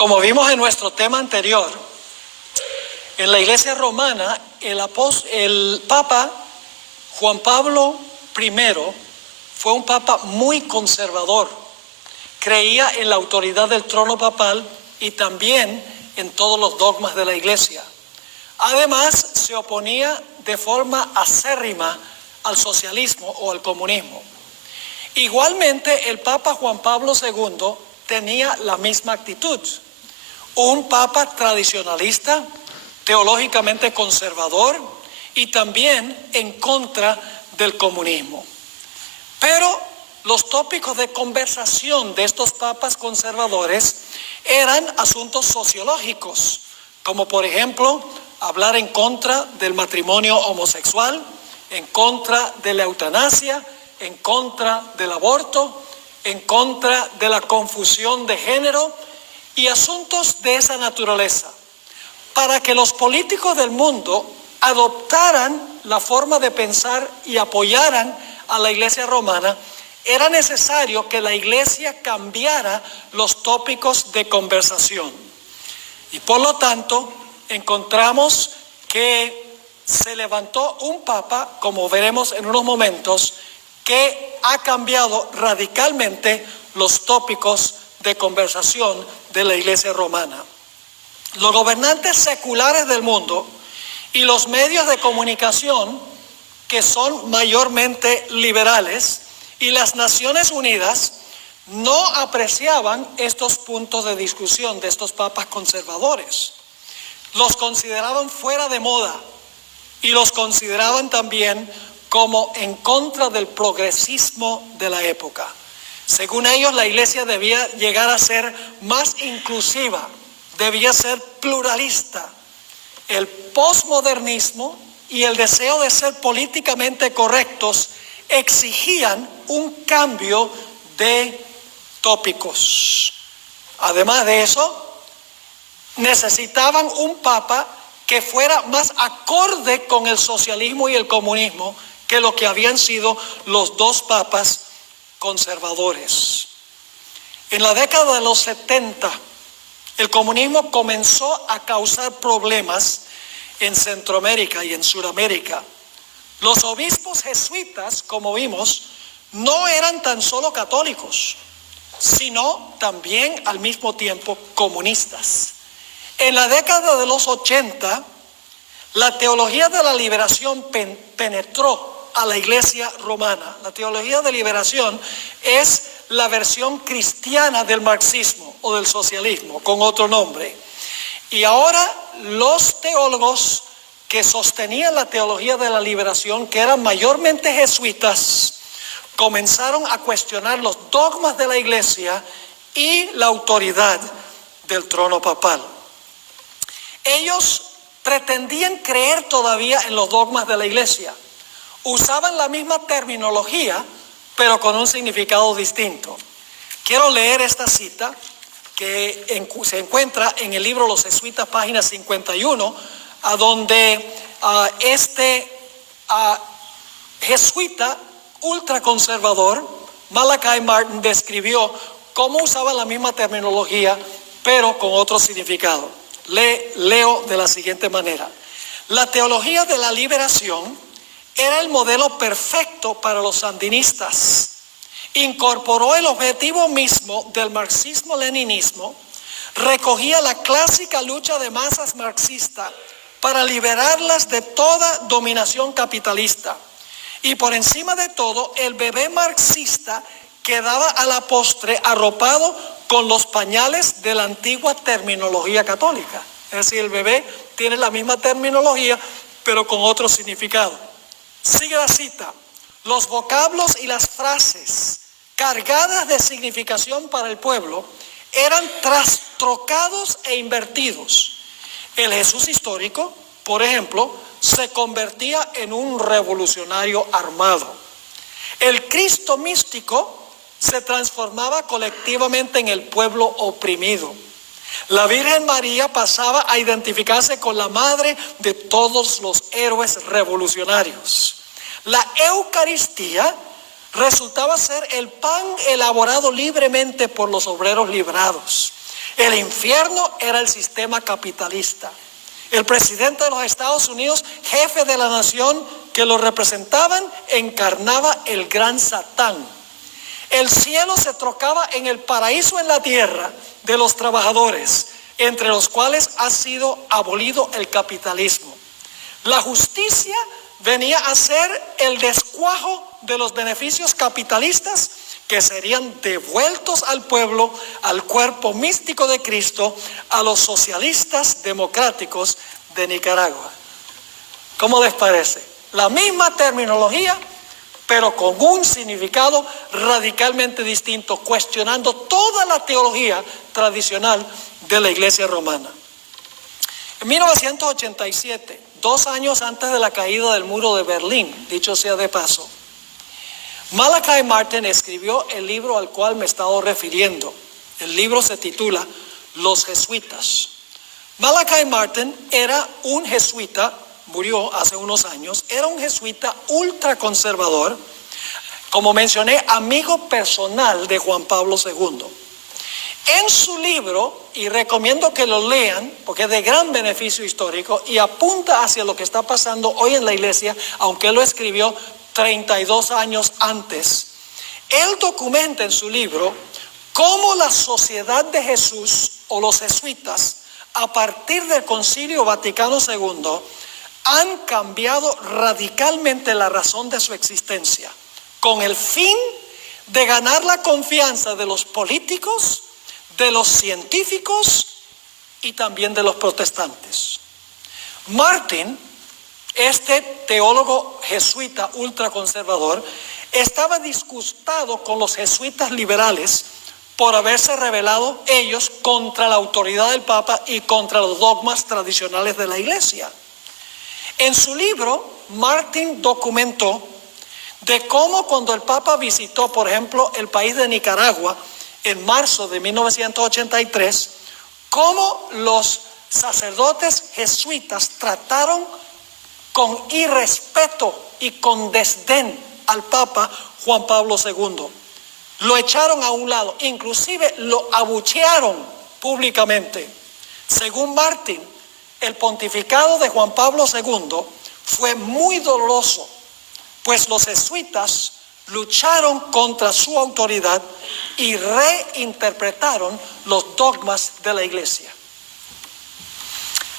Como vimos en nuestro tema anterior, en la Iglesia romana, el Papa Juan Pablo I fue un papa muy conservador. Creía en la autoridad del trono papal y también en todos los dogmas de la Iglesia. Además, se oponía de forma acérrima al socialismo o al comunismo. Igualmente, el Papa Juan Pablo II tenía la misma actitud. Un papa tradicionalista, teológicamente conservador y también en contra del comunismo. Pero los tópicos de conversación de estos papas conservadores eran asuntos sociológicos, como por ejemplo hablar en contra del matrimonio homosexual, en contra de la eutanasia, en contra del aborto, en contra de la confusión de género y asuntos de esa naturaleza. Para que los políticos del mundo adoptaran la forma de pensar y apoyaran a la Iglesia romana, era necesario que la Iglesia cambiara los tópicos de conversación. Y por lo tanto, encontramos que se levantó un papa, como veremos en unos momentos, que ha cambiado radicalmente los tópicos de conversación de la Iglesia romana. Los gobernantes seculares del mundo y los medios de comunicación, que son mayormente liberales, y las Naciones Unidas no apreciaban estos puntos de discusión de estos papas conservadores. Los consideraban fuera de moda y los consideraban también como en contra del progresismo de la época. Según ellos, la Iglesia debía llegar a ser más inclusiva, debía ser pluralista. El posmodernismo y el deseo de ser políticamente correctos exigían un cambio de tópicos. Además de eso, necesitaban un papa que fuera más acorde con el socialismo y el comunismo que lo que habían sido los dos papas conservadores. En la década de los 70, el comunismo comenzó a causar problemas en Centroamérica y en Sudamérica. Los obispos jesuitas, como vimos, no eran tan solo católicos, sino también al mismo tiempo comunistas. En la década de los 80, la teología de la liberación penetró a la Iglesia romana. La teología de liberación es la versión cristiana del marxismo o del socialismo, con otro nombre. Y ahora los teólogos que sostenían la teología de la liberación, que eran mayormente jesuitas, comenzaron a cuestionar los dogmas de la Iglesia y la autoridad del trono papal. Ellos pretendían creer todavía en los dogmas de la Iglesia. Usaban la misma terminología, pero con un significado distinto. Quiero leer esta cita que se encuentra en el libro Los Jesuitas, página 51, a donde jesuita ultraconservador, Malachi Martin, describió cómo usaban la misma terminología, pero con otro significado. Leo de la siguiente manera. La teología de la liberación era el modelo perfecto para los sandinistas. Incorporó el objetivo mismo del marxismo-leninismo, recogía la clásica lucha de masas marxista para liberarlas de toda dominación capitalista. Y por encima de todo, el bebé marxista quedaba a la postre arropado con los pañales de la antigua terminología católica. Es decir, el bebé tiene la misma terminología, pero con otro significado. Sigue la cita. Los vocablos y las frases cargadas de significación para el pueblo eran trastrocados e invertidos. El Jesús histórico, por ejemplo, se convertía en un revolucionario armado. El Cristo místico se transformaba colectivamente en el pueblo oprimido. La Virgen María pasaba a identificarse con la madre de todos los héroes revolucionarios. La Eucaristía resultaba ser el pan elaborado libremente por los obreros librados. El infierno era el sistema capitalista. El presidente de los Estados Unidos, jefe de la nación que lo representaban, encarnaba el gran Satán. El cielo se trocaba en el paraíso en la tierra de los trabajadores, entre los cuales ha sido abolido el capitalismo. La justicia venía a ser el descuajo de los beneficios capitalistas que serían devueltos al pueblo, al cuerpo místico de Cristo, a los socialistas democráticos de Nicaragua. ¿Cómo les parece? La misma terminología, pero con un significado radicalmente distinto, cuestionando toda la teología tradicional de la Iglesia romana. En 1987, 2 años antes de la caída del muro de Berlín, dicho sea de paso, Malachi Martin escribió el libro al cual me he estado refiriendo. El libro se titula Los Jesuitas. Malachi Martin era un jesuita, murió hace unos años, era un jesuita ultraconservador, como mencioné, amigo personal de Juan Pablo II. En su libro, y recomiendo que lo lean, porque es de gran beneficio histórico y apunta hacia lo que está pasando hoy en la iglesia, aunque él lo escribió 32 años antes. Él documenta en su libro cómo la Sociedad de Jesús o los jesuitas, a partir del Concilio Vaticano II, han cambiado radicalmente la razón de su existencia, con el fin de ganar la confianza de los políticos, de los científicos y también de los protestantes. Martin, este teólogo jesuita ultraconservador, estaba disgustado con los jesuitas liberales por haberse rebelado ellos contra la autoridad del Papa y contra los dogmas tradicionales de la Iglesia. En su libro, Martin documentó de cómo cuando el Papa visitó, por ejemplo, el país de Nicaragua en marzo de 1983, cómo los sacerdotes jesuitas trataron con irrespeto y con desdén al Papa Juan Pablo II. Lo echaron a un lado, inclusive lo abuchearon públicamente. Según Martin, el pontificado de Juan Pablo II fue muy doloroso, pues los jesuitas lucharon contra su autoridad y reinterpretaron los dogmas de la iglesia.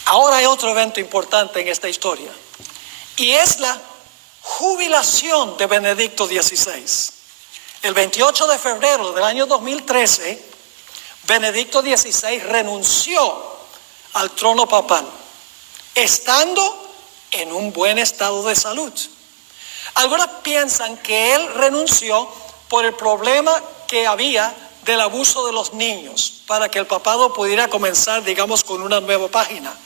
Ahora hay otro evento importante en esta historia, y es la jubilación de Benedicto XVI. El 28 de febrero del año 2013, Benedicto XVI renunció al trono papal, estando en un buen estado de salud. Algunos piensan que él renunció por el problema que había del abuso de los niños, para que el papado pudiera comenzar, digamos, con una nueva página.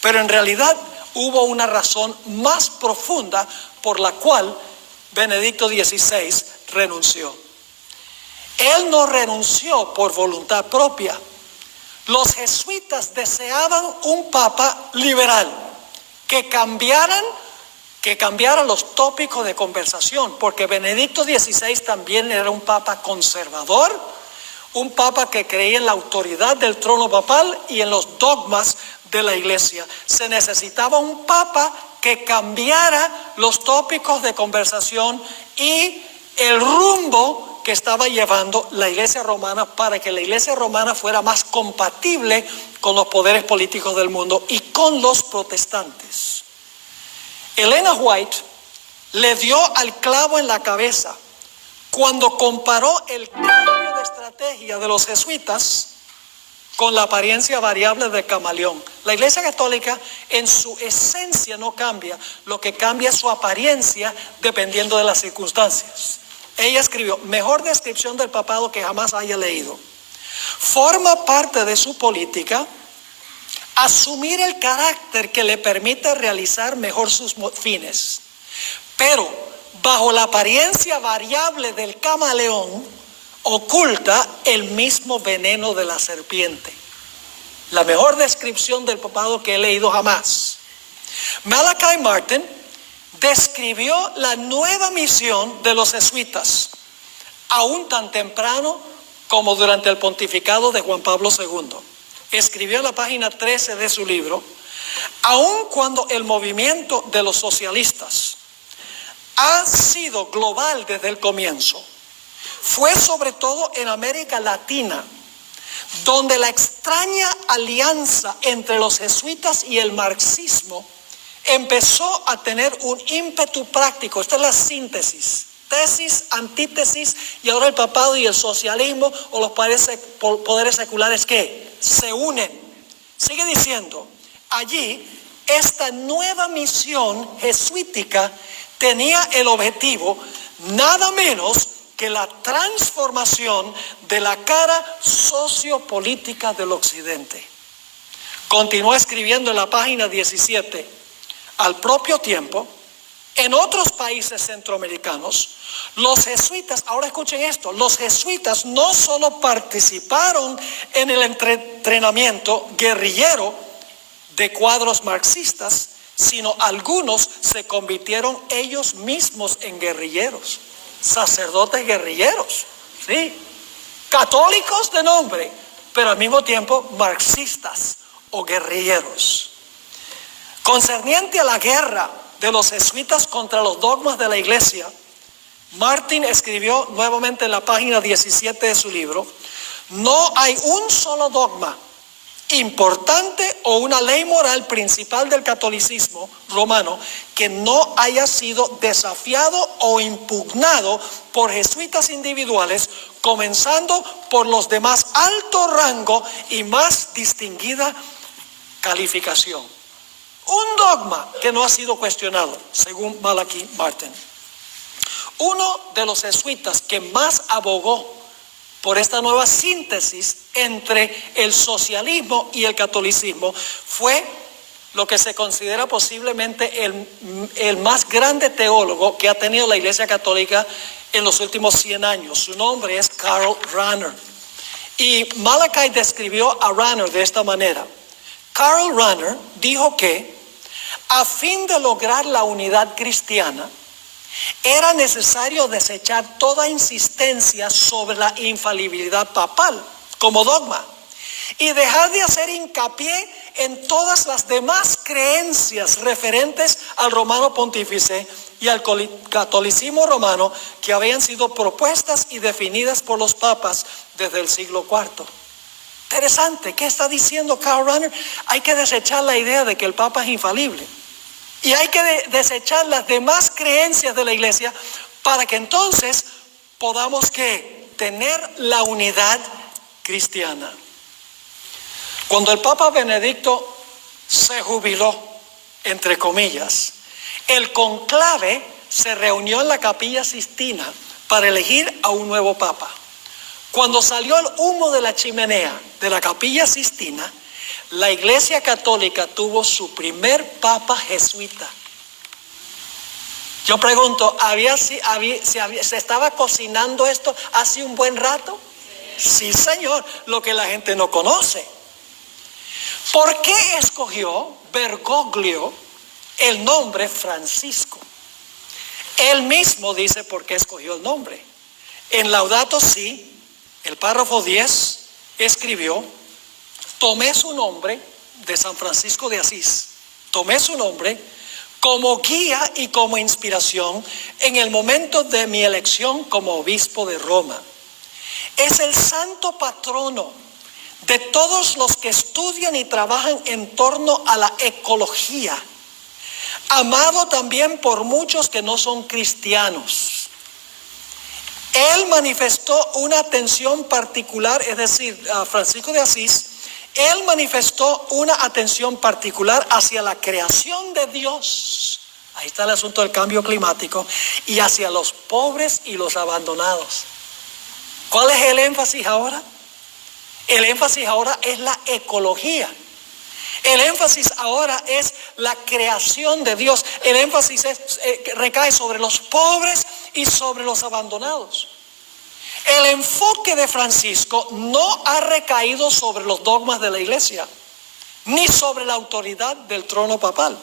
Pero en realidad hubo una razón más profunda por la cual Benedicto XVI renunció. Él no renunció por voluntad propia. Los jesuitas deseaban un papa liberal que cambiara los tópicos de conversación, porque Benedicto XVI también era un papa conservador, un papa que creía en la autoridad del trono papal y en los dogmas de la iglesia. Se necesitaba un papa que cambiara los tópicos de conversación y el rumbo que estaba llevando la iglesia romana, para que la iglesia romana fuera más compatible con los poderes políticos del mundo y con los protestantes. Elena White le dio al clavo en la cabeza cuando comparó el cambio de estrategia de los jesuitas con la apariencia variable del camaleón. La Iglesia Católica en su esencia no cambia, lo que cambia es su apariencia dependiendo de las circunstancias. Ella escribió: mejor descripción del papado que jamás haya leído. Forma parte de su política asumir el carácter que le permite realizar mejor sus fines, pero bajo la apariencia variable del camaleón oculta el mismo veneno de la serpiente. La mejor descripción del papado que he leído jamás. Malachi Martin describió la nueva misión de los jesuitas, aún tan temprano como durante el pontificado de Juan Pablo II. escribió en la página 13 de su libro: aun cuando el movimiento de los socialistas ha sido global desde el comienzo, fue sobre todo en América Latina donde la extraña alianza entre los jesuitas y el marxismo empezó a tener un ímpetu práctico. Esta es la síntesis: tesis, antítesis, y ahora el papado y el socialismo o los poderes seculares que se unen. Sigue diciendo: allí esta nueva misión jesuítica tenía el objetivo nada menos que la transformación de la cara sociopolítica del Occidente. Continúa escribiendo en la página 17: al propio tiempo, en otros países centroamericanos, los jesuitas, ahora escuchen esto, los jesuitas no solo participaron en el entrenamiento guerrillero de cuadros marxistas, sino algunos se convirtieron ellos mismos en guerrilleros, sacerdotes guerrilleros, ¿sí? Católicos de nombre, pero al mismo tiempo marxistas o guerrilleros. Concerniente a la guerra de los jesuitas contra los dogmas de la iglesia, Martin escribió nuevamente en la página 17 de su libro: no hay un solo dogma importante o una ley moral principal del catolicismo romano que no haya sido desafiado o impugnado por jesuitas individuales, comenzando por los de más alto rango y más distinguida calificación. Un dogma que no ha sido cuestionado, según Malachi Martin. Uno de los jesuitas que más abogó por esta nueva síntesis entre el socialismo y el catolicismo fue lo que se considera posiblemente el más grande teólogo que ha tenido la Iglesia Católica en los últimos 100 años. Su nombre es Karl Rahner. Y Malachi describió a Rahner de esta manera: Karl Rahner dijo que a fin de lograr la unidad cristiana, era necesario desechar toda insistencia sobre la infalibilidad papal como dogma y dejar de hacer hincapié en todas las demás creencias referentes al romano pontífice y al catolicismo romano que habían sido propuestas y definidas por los papas desde el siglo IV. Interesante, ¿qué está diciendo Karl Rahner? Hay que desechar la idea de que el papa es infalible. Y hay que desechar las demás creencias de la iglesia para que entonces podamos tener la unidad cristiana. Cuando el Papa Benedicto se jubiló, entre comillas, el conclave se reunió en la Capilla Sistina para elegir a un nuevo Papa. Cuando salió el humo de la chimenea de la Capilla Sistina, la Iglesia Católica tuvo su primer papa jesuita. Yo pregunto, ¿se estaba cocinando esto hace un buen rato? Sí, señor, lo que la gente no conoce. ¿Por qué escogió Bergoglio el nombre Francisco? Él mismo dice por qué escogió el nombre. En Laudato Si, el párrafo 10, escribió: tomé su nombre de San Francisco de Asís, tomé su nombre como guía y como inspiración en el momento de mi elección como obispo de Roma. Es el santo patrono de todos los que estudian y trabajan en torno a la ecología, amado también por muchos que no son cristianos. Él manifestó una atención particular, es decir, a Francisco de Asís, él manifestó una atención particular hacia la creación de Dios. Ahí está el asunto del cambio climático. Y hacia los pobres y los abandonados. ¿Cuál es el énfasis ahora? El énfasis ahora es la ecología. El énfasis ahora es la creación de Dios. El énfasis recae sobre los pobres y sobre los abandonados. El enfoque de Francisco no ha recaído sobre los dogmas de la iglesia, ni sobre la autoridad del trono papal.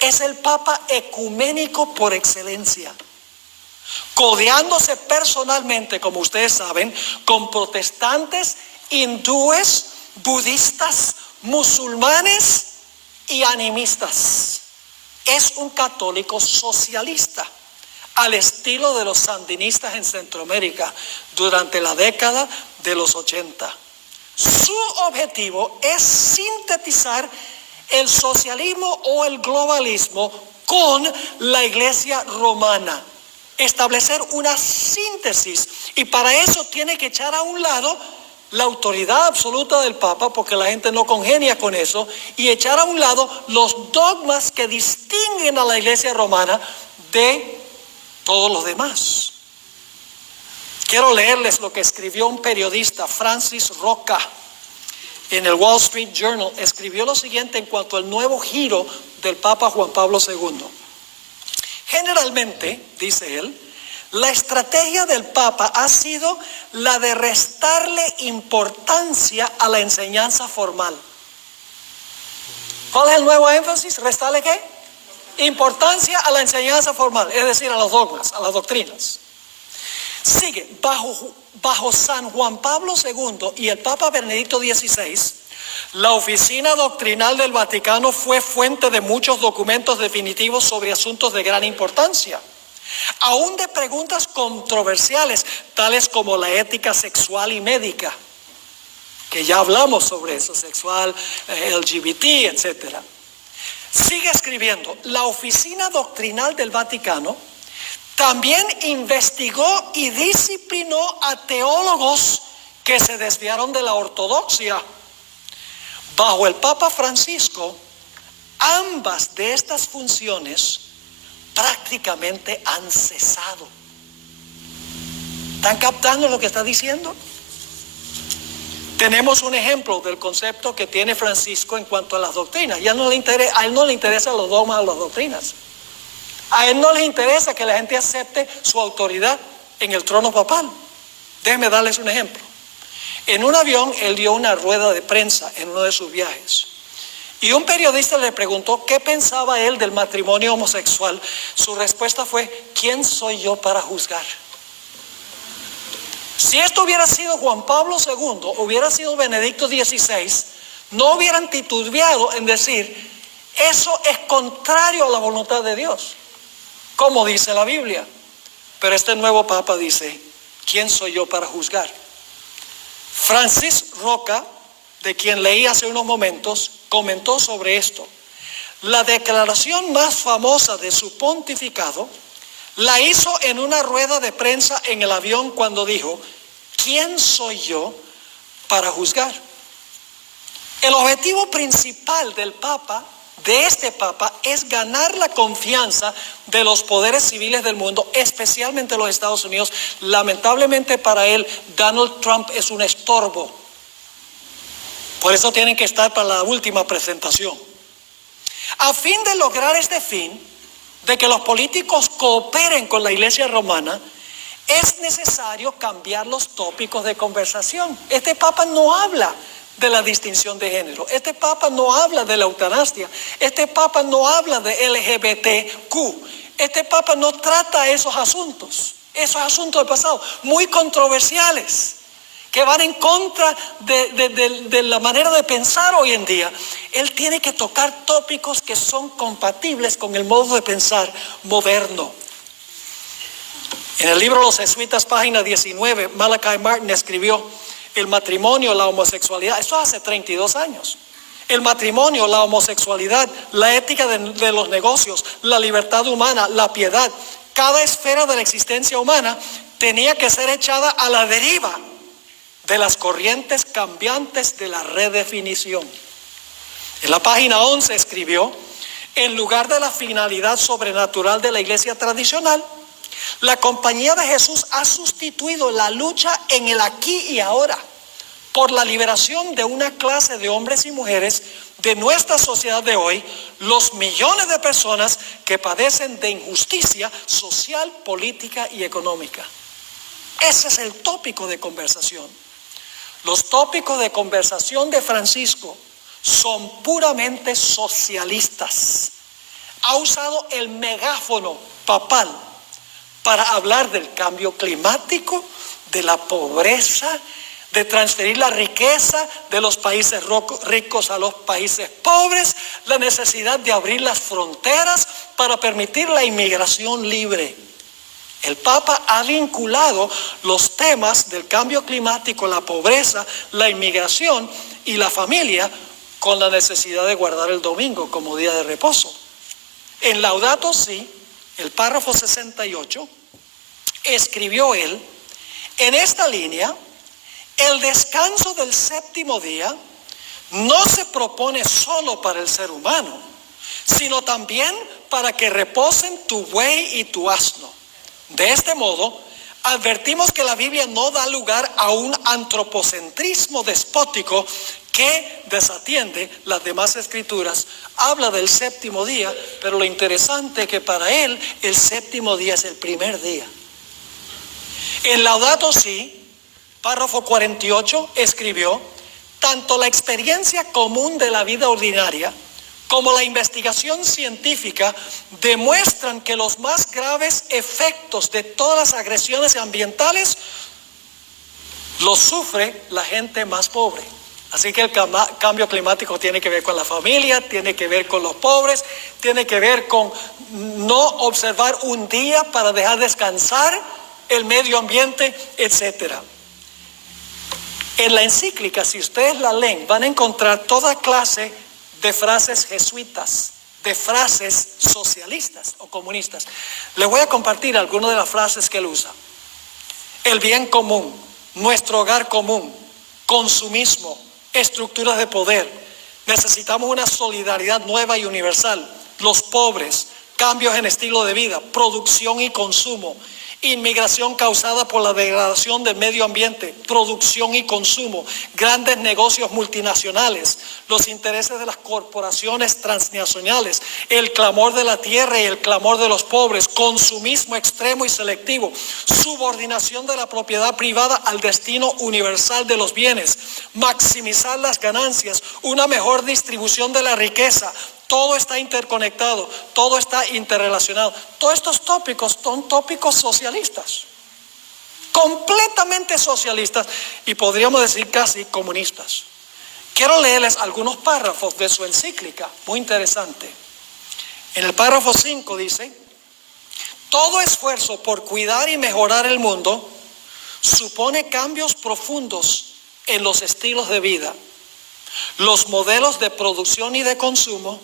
Es el papa ecuménico por excelencia, codeándose personalmente, como ustedes saben, con protestantes, hindúes, budistas, musulmanes y animistas. Es un católico socialista, al estilo de los sandinistas en Centroamérica durante la década de los 80. Su objetivo es sintetizar el socialismo o el globalismo con la Iglesia romana, establecer una síntesis, y para eso tiene que echar a un lado la autoridad absoluta del Papa, porque la gente no congenia con eso, y echar a un lado los dogmas que distinguen a la Iglesia romana de todos los demás. Quiero leerles lo que escribió un periodista, Francis Roca, en el Wall Street Journal. Escribió lo siguiente en cuanto al nuevo giro del Papa Juan Pablo II. Generalmente, dice él, la estrategia del Papa ha sido la de restarle importancia a la enseñanza formal. ¿Cuál es el nuevo énfasis? ¿Restarle qué? Importancia a la enseñanza formal, es decir, a los dogmas, a las doctrinas. Sigue, bajo San Juan Pablo II y el Papa Benedicto XVI, la oficina doctrinal del Vaticano fue fuente de muchos documentos definitivos sobre asuntos de gran importancia, aún de preguntas controversiales, tales como la ética sexual y médica, que ya hablamos sobre eso, sexual, LGBT, etc. Sigue escribiendo, la oficina doctrinal del Vaticano también investigó y disciplinó a teólogos que se desviaron de la ortodoxia. Bajo el Papa Francisco, ambas de estas funciones prácticamente han cesado. ¿Están captando lo que está diciendo? Tenemos un ejemplo del concepto que tiene Francisco en cuanto a las doctrinas. A él no le interesan los dogmas o las doctrinas. A él no le interesa que la gente acepte su autoridad en el trono papal. Déjenme darles un ejemplo. En un avión, él dio una rueda de prensa en uno de sus viajes. Y un periodista le preguntó qué pensaba él del matrimonio homosexual. Su respuesta fue, ¿quién soy yo para juzgar? Si esto hubiera sido Juan Pablo II, hubiera sido Benedicto XVI, no hubieran titubeado en decir, eso es contrario a la voluntad de Dios, como dice la Biblia. Pero este nuevo Papa dice, ¿quién soy yo para juzgar? Francis Roca, de quien leí hace unos momentos, comentó sobre esto. La declaración más famosa de su pontificado la hizo en una rueda de prensa en el avión cuando dijo, ¿quién soy yo para juzgar? El objetivo principal del Papa, de este Papa, es ganar la confianza de los poderes civiles del mundo, especialmente los Estados Unidos. Lamentablemente para él, Donald Trump es un estorbo. Por eso tienen que estar para la última presentación. A fin de lograr este fin, de que los políticos cooperen con la Iglesia romana, es necesario cambiar los tópicos de conversación. Este Papa no habla de la distinción de género. Este Papa no habla de la eutanasia. Este Papa no habla de LGBTQ. Este Papa no trata esos asuntos del pasado, muy controversiales, que van en contra de la manera de pensar hoy en día. Él tiene que tocar tópicos que son compatibles con el modo de pensar moderno. En el libro Los Jesuitas, página 19, Malachi Martin escribió, el matrimonio, la homosexualidad, esto hace 32 años. El matrimonio, la homosexualidad, la ética de los negocios, la libertad humana, la piedad, cada esfera de la existencia humana tenía que ser echada a la deriva de las corrientes cambiantes de la redefinición. En la página 11 escribió, en lugar de la finalidad sobrenatural de la iglesia tradicional, la Compañía de Jesús ha sustituido la lucha en el aquí y ahora por la liberación de una clase de hombres y mujeres de nuestra sociedad de hoy, los millones de personas que padecen de injusticia social, política y económica. Ese es el tópico de conversación. Los tópicos de conversación de Francisco son puramente socialistas. Ha usado el megáfono papal para hablar del cambio climático, de la pobreza, de transferir la riqueza de los países ricos a los países pobres, la necesidad de abrir las fronteras para permitir la inmigración libre. El Papa ha vinculado los temas del cambio climático, la pobreza, la inmigración y la familia con la necesidad de guardar el domingo como día de reposo. En Laudato Si, el párrafo 68, escribió él: en esta línea, el descanso del séptimo día no se propone solo para el ser humano, sino también para que reposen tu buey y tu asno. De este modo, advertimos que la Biblia no da lugar a un antropocentrismo despótico que desatiende las demás escrituras. Habla del séptimo día, pero lo interesante es que para él el séptimo día es el primer día. En Laudato Si, párrafo 48, escribió: tanto la experiencia común de la vida ordinaria como la investigación científica demuestran que los más graves efectos de todas las agresiones ambientales los sufre la gente más pobre. Así que el cambio climático tiene que ver con la familia, tiene que ver con los pobres, tiene que ver con no observar un día para dejar descansar el medio ambiente, etcétera. En la encíclica, si ustedes la leen, van a encontrar toda clase de frases jesuitas, de frases socialistas o comunistas. Les voy a compartir algunas de las frases que él usa. El bien común, nuestro hogar común, consumismo, estructuras de poder. Necesitamos una solidaridad nueva y universal. Los pobres, cambios en estilo de vida, producción y consumo. Inmigración causada por la degradación del medio ambiente, producción y consumo, grandes negocios multinacionales, los intereses de las corporaciones transnacionales, el clamor de la tierra y el clamor de los pobres, consumismo extremo y selectivo, subordinación de la propiedad privada al destino universal de los bienes, maximizar las ganancias, una mejor distribución de la riqueza. Todo está interconectado, todo está interrelacionado. Todos estos tópicos son tópicos socialistas, completamente socialistas y podríamos decir casi comunistas. Quiero leerles algunos párrafos de su encíclica, muy interesante. En el párrafo 5 dice: todo esfuerzo por cuidar y mejorar el mundo supone cambios profundos en los estilos de vida, los modelos de producción y de consumo,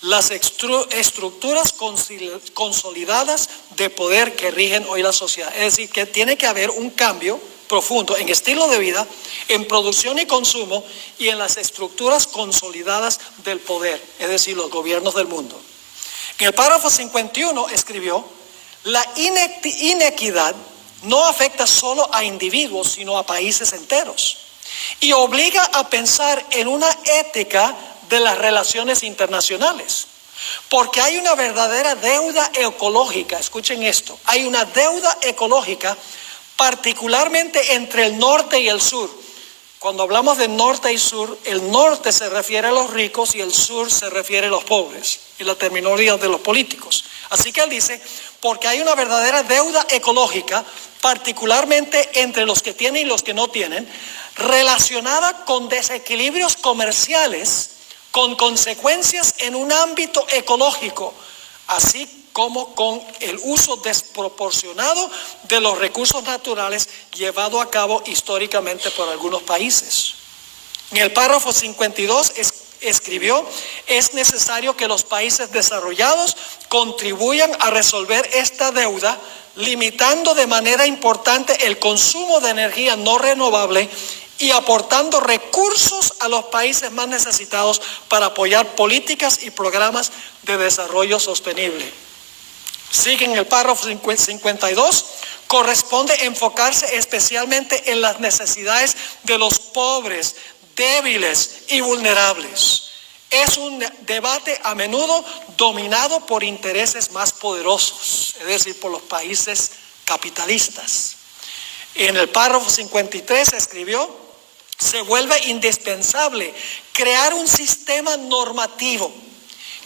las estructuras consolidadas de poder que rigen hoy la sociedad. Es decir, que tiene que haber un cambio profundo en estilo de vida, en producción y consumo y en las estructuras consolidadas del poder, es decir, los gobiernos del mundo. En el párrafo 51 escribió: la inequidad no afecta solo a individuos, sino a países enteros y obliga a pensar en una ética de las relaciones internacionales, porque hay una verdadera deuda ecológica. Escuchen esto: hay una deuda ecológica, particularmente entre el norte y el sur. Cuando hablamos de norte y sur, el norte se refiere a los ricos y el sur se refiere a los pobres, y la terminología de los políticos. Así que él dice: porque hay una verdadera deuda ecológica, particularmente entre los que tienen y los que no tienen, relacionada con desequilibrios comerciales con consecuencias en un ámbito ecológico, así como con el uso desproporcionado de los recursos naturales llevado a cabo históricamente por algunos países. En el párrafo 52 escribió: es necesario que los países desarrollados contribuyan a resolver esta deuda, limitando de manera importante el consumo de energía no renovable y aportando recursos a los países más necesitados para apoyar políticas y programas de desarrollo sostenible. Sigue en el párrafo 52, corresponde enfocarse especialmente en las necesidades de los pobres, débiles y vulnerables. Es un debate a menudo dominado por intereses más poderosos, es decir, por los países capitalistas. En el párrafo 53 escribió: se vuelve indispensable crear un sistema normativo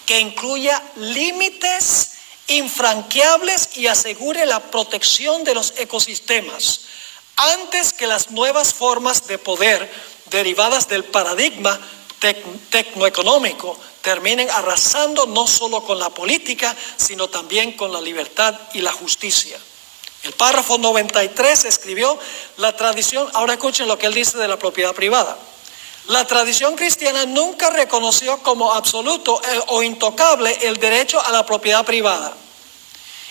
que incluya límites infranqueables y asegure la protección de los ecosistemas, antes que las nuevas formas de poder derivadas del paradigma tecnoeconómico terminen arrasando no solo con la política, sino también con la libertad y la justicia. El párrafo 93 escribió la tradición, ahora escuchen lo que él dice de la propiedad privada. La tradición cristiana nunca reconoció como absoluto o intocable el derecho a la propiedad privada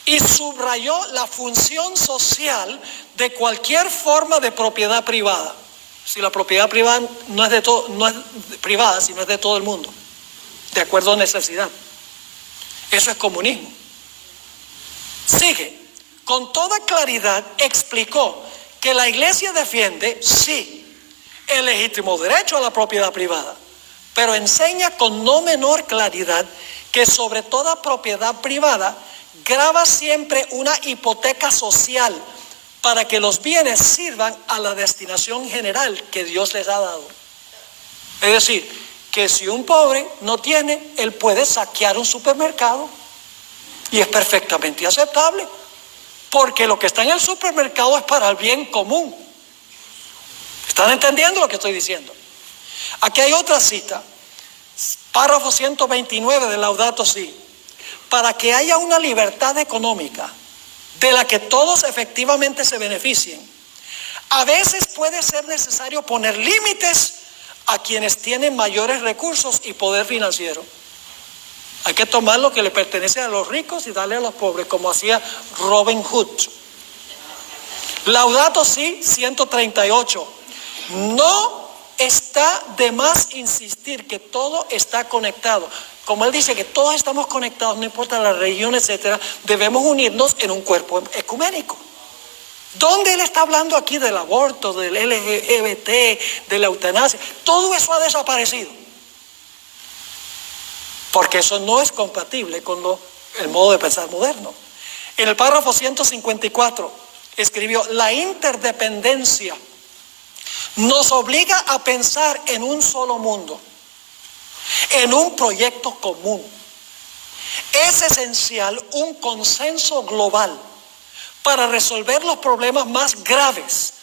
y subrayó la función social de cualquier forma de propiedad privada. Si la propiedad privada no es privada, sino es de todo el mundo, de acuerdo a necesidad. Eso es comunismo. Sigue. Con toda claridad explicó que la Iglesia defiende, sí, el legítimo derecho a la propiedad privada, pero enseña con no menor claridad que sobre toda propiedad privada grava siempre una hipoteca social para que los bienes sirvan a la destinación general que Dios les ha dado. Es decir, que si un pobre no tiene, él puede saquear un supermercado y es perfectamente aceptable, porque lo que está en el supermercado es para el bien común. ¿Están entendiendo lo que estoy diciendo? Aquí hay otra cita, párrafo 129 de Laudato Si. Para que haya una libertad económica de la que todos efectivamente se beneficien, a veces puede ser necesario poner límites a quienes tienen mayores recursos y poder financiero. Hay que tomar lo que le pertenece a los ricos y darle a los pobres, como hacía Robin Hood. Laudato Si 138. No está de más insistir que todo está conectado. Como él dice que todos estamos conectados, no importa la religión, etcétera, debemos unirnos en un cuerpo ecuménico. ¿Dónde él está hablando aquí del aborto, del LGBT, de la eutanasia? Todo eso ha desaparecido. Porque eso no es compatible con el modo de pensar moderno. En el párrafo 154 escribió: la interdependencia nos obliga a pensar en un solo mundo, en un proyecto común. Es esencial un consenso global para resolver los problemas más graves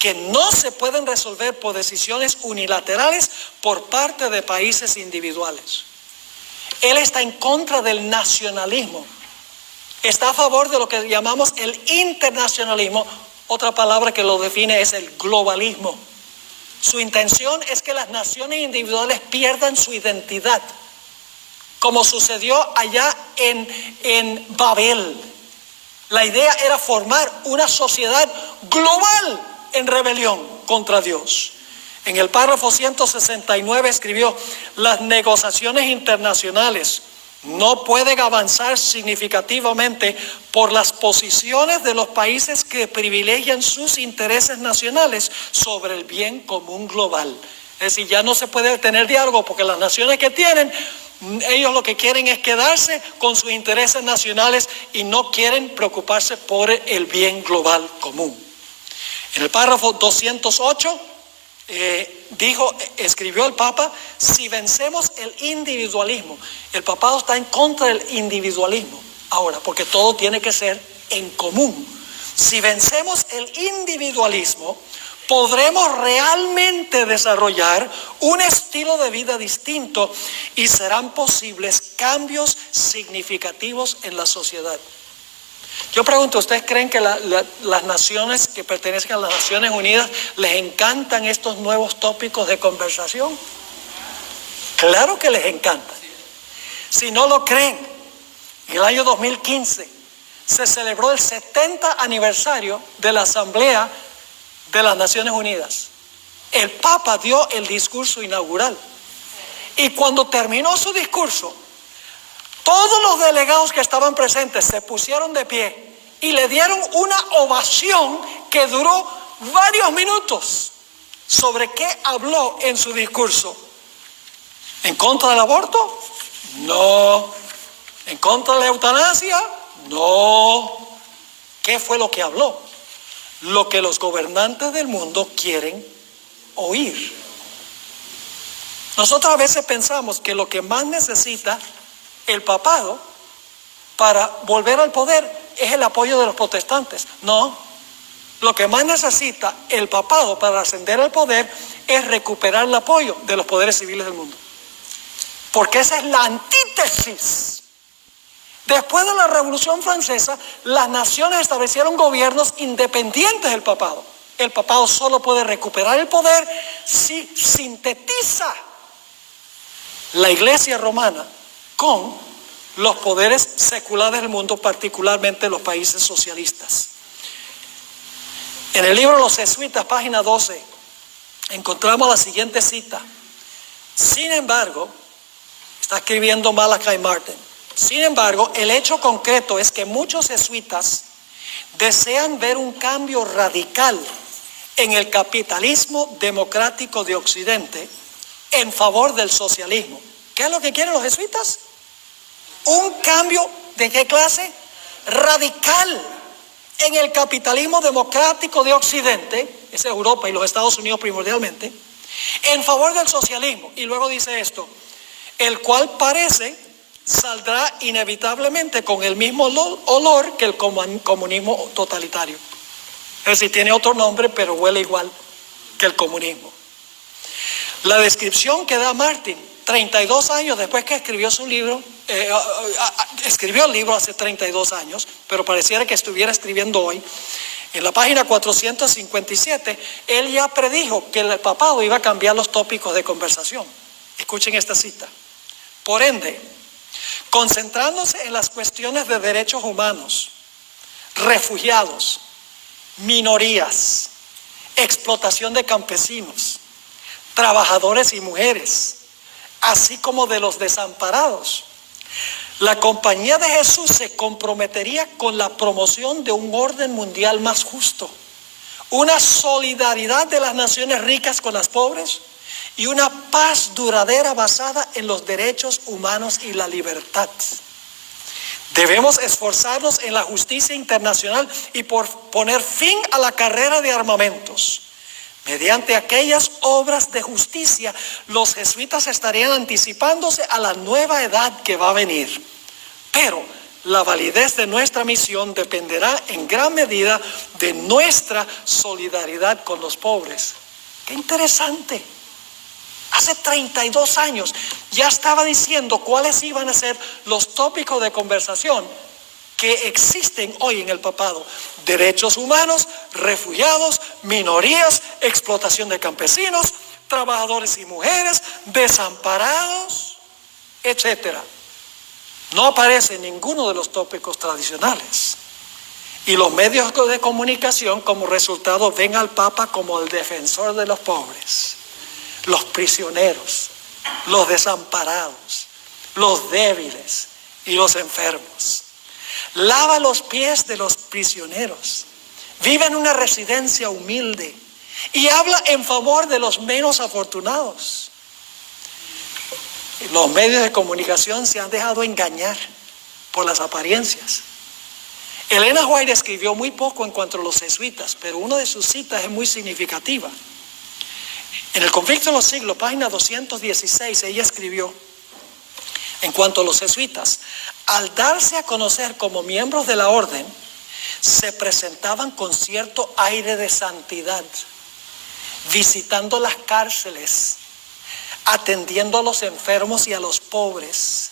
que no se pueden resolver por decisiones unilaterales por parte de países individuales. Él está en contra del nacionalismo, está a favor de lo que llamamos el internacionalismo. Otra palabra que lo define es el globalismo. Su intención es que las naciones individuales pierdan su identidad, como sucedió allá en Babel. La idea era formar una sociedad global en rebelión contra Dios. En el párrafo 169 escribió: las negociaciones internacionales no pueden avanzar significativamente por las posiciones de los países que privilegian sus intereses nacionales sobre el bien común global. Es decir, ya no se puede tener diálogo porque las naciones que tienen, ellos lo que quieren es quedarse con sus intereses nacionales y no quieren preocuparse por el bien global común. En el párrafo 208 escribió el Papa: si vencemos el individualismo. El papado está en contra del individualismo ahora, porque todo tiene que ser en común. Si vencemos el individualismo, podremos realmente desarrollar un estilo de vida distinto y serán posibles cambios significativos en la sociedad. Yo pregunto, ¿ustedes creen que las naciones que pertenecen a las Naciones Unidas les encantan estos nuevos tópicos de conversación? Claro que les encanta. Si no lo creen, en el año 2015 se celebró el 70 aniversario de la Asamblea de las Naciones Unidas. El Papa dio el discurso inaugural y cuando terminó su discurso, todos los delegados que estaban presentes se pusieron de pie y le dieron una ovación que duró varios minutos. ¿Sobre qué habló en su discurso? ¿En contra del aborto? No. ¿En contra de la eutanasia? No. ¿Qué fue lo que habló? Lo que los gobernantes del mundo quieren oír. Nosotros a veces pensamos que lo que más necesita el papado para volver al poder es el apoyo de los protestantes. No, Lo que más necesita el papado para ascender al poder es recuperar el apoyo de los poderes civiles del mundo. Porque esa es la antítesis. Después de la Revolución Francesa, las naciones establecieron gobiernos independientes del papado. El papado solo puede recuperar el poder si sintetiza la Iglesia romana con los poderes seculares del mundo, particularmente los países socialistas. En el libro Los Jesuitas, página 12, encontramos la siguiente cita. Sin embargo, está escribiendo Malachi Martin, sin embargo, el hecho concreto es que muchos jesuitas desean ver un cambio radical en el capitalismo democrático de Occidente en favor del socialismo. ¿Qué es lo que quieren los jesuitas? Un cambio ¿de qué clase? Radical en el capitalismo democrático de Occidente, es Europa y los Estados Unidos primordialmente, en favor del socialismo. Y luego dice esto, el cual parece saldrá inevitablemente con el mismo olor que el comunismo totalitario. Es decir, tiene otro nombre, pero huele igual que el comunismo. La descripción que da Martin, 32 años después que escribió su libro, escribió el libro hace 32 años, pero pareciera que estuviera escribiendo hoy. En la página 457, él ya predijo que el papado iba a cambiar los tópicos de conversación. Escuchen esta cita. Por ende, concentrándose en las cuestiones de derechos humanos, refugiados, minorías, explotación de campesinos, trabajadores y mujeres, así como de los desamparados, la Compañía de Jesús se comprometería con la promoción de un orden mundial más justo, una solidaridad de las naciones ricas con las pobres y una paz duradera basada en los derechos humanos y la libertad. Debemos esforzarnos en la justicia internacional y por poner fin a la carrera de armamentos. Mediante aquellas obras de justicia, los jesuitas estarían anticipándose a la nueva edad que va a venir. Pero la validez de nuestra misión dependerá en gran medida de nuestra solidaridad con los pobres. ¡Qué interesante! Hace 32 años ya estaba diciendo cuáles iban a ser los tópicos de conversación que existen hoy en el papado: derechos humanos, refugiados, minorías, explotación de campesinos, trabajadores y mujeres, desamparados, etc. No aparece ninguno de los tópicos tradicionales. Y los medios de comunicación como resultado ven al Papa como el defensor de los pobres, los prisioneros, los desamparados, los débiles y los enfermos. Lava los pies de los prisioneros, vive en una residencia humilde y habla en favor de los menos afortunados. Los medios de comunicación se han dejado engañar por las apariencias. Elena White escribió muy poco en cuanto a los jesuitas, pero una de sus citas es muy significativa. En El conflicto de los siglos, página 216, ella escribió, en cuanto a los jesuitas, al darse a conocer como miembros de la orden, se presentaban con cierto aire de santidad, visitando las cárceles, atendiendo a los enfermos y a los pobres,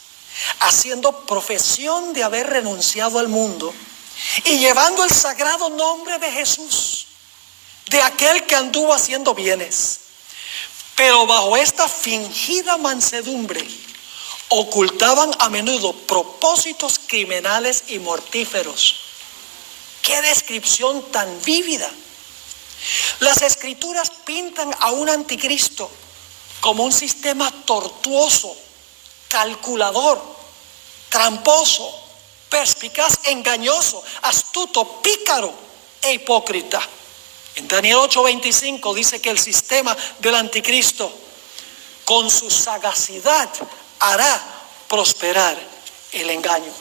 haciendo profesión de haber renunciado al mundo y llevando el sagrado nombre de Jesús, de aquel que anduvo haciendo bienes. Pero bajo esta fingida mansedumbre ocultaban a menudo propósitos criminales y mortíferos. ¡Qué descripción tan vívida! Las escrituras pintan a un anticristo como un sistema tortuoso, calculador, tramposo, perspicaz, engañoso, astuto, pícaro e hipócrita. En Daniel 8:25 dice que el sistema del anticristo con su sagacidad hará prosperar el engaño.